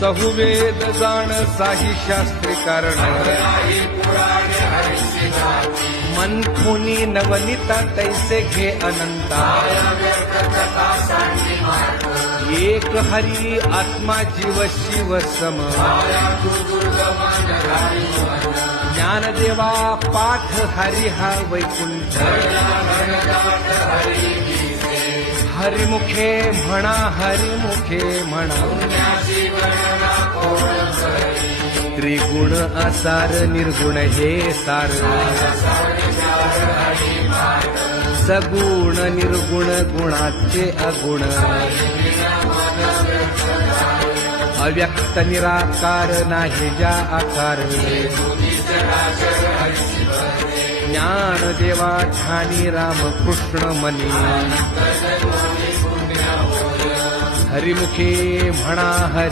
चहुवेद जाण साही शास्त्री कारण मन खुनी नवनिता तैसे घे अनंता एक हरी आत्मा जीव शिव सम ज्ञानदेवा पाठ हरी हा वैकुंठ हरिमुखे म्हणा हरिमुखे म्हणा त्रिगुण असार निर्गुण हे सार सगुण निर्गुण गुणाचे अगुण अव्यक्त निराकार नाही ज्या आकार ज्ञानदेवा ठाणी रामकृष्ण मनी हरिमुखे म्हणा हरी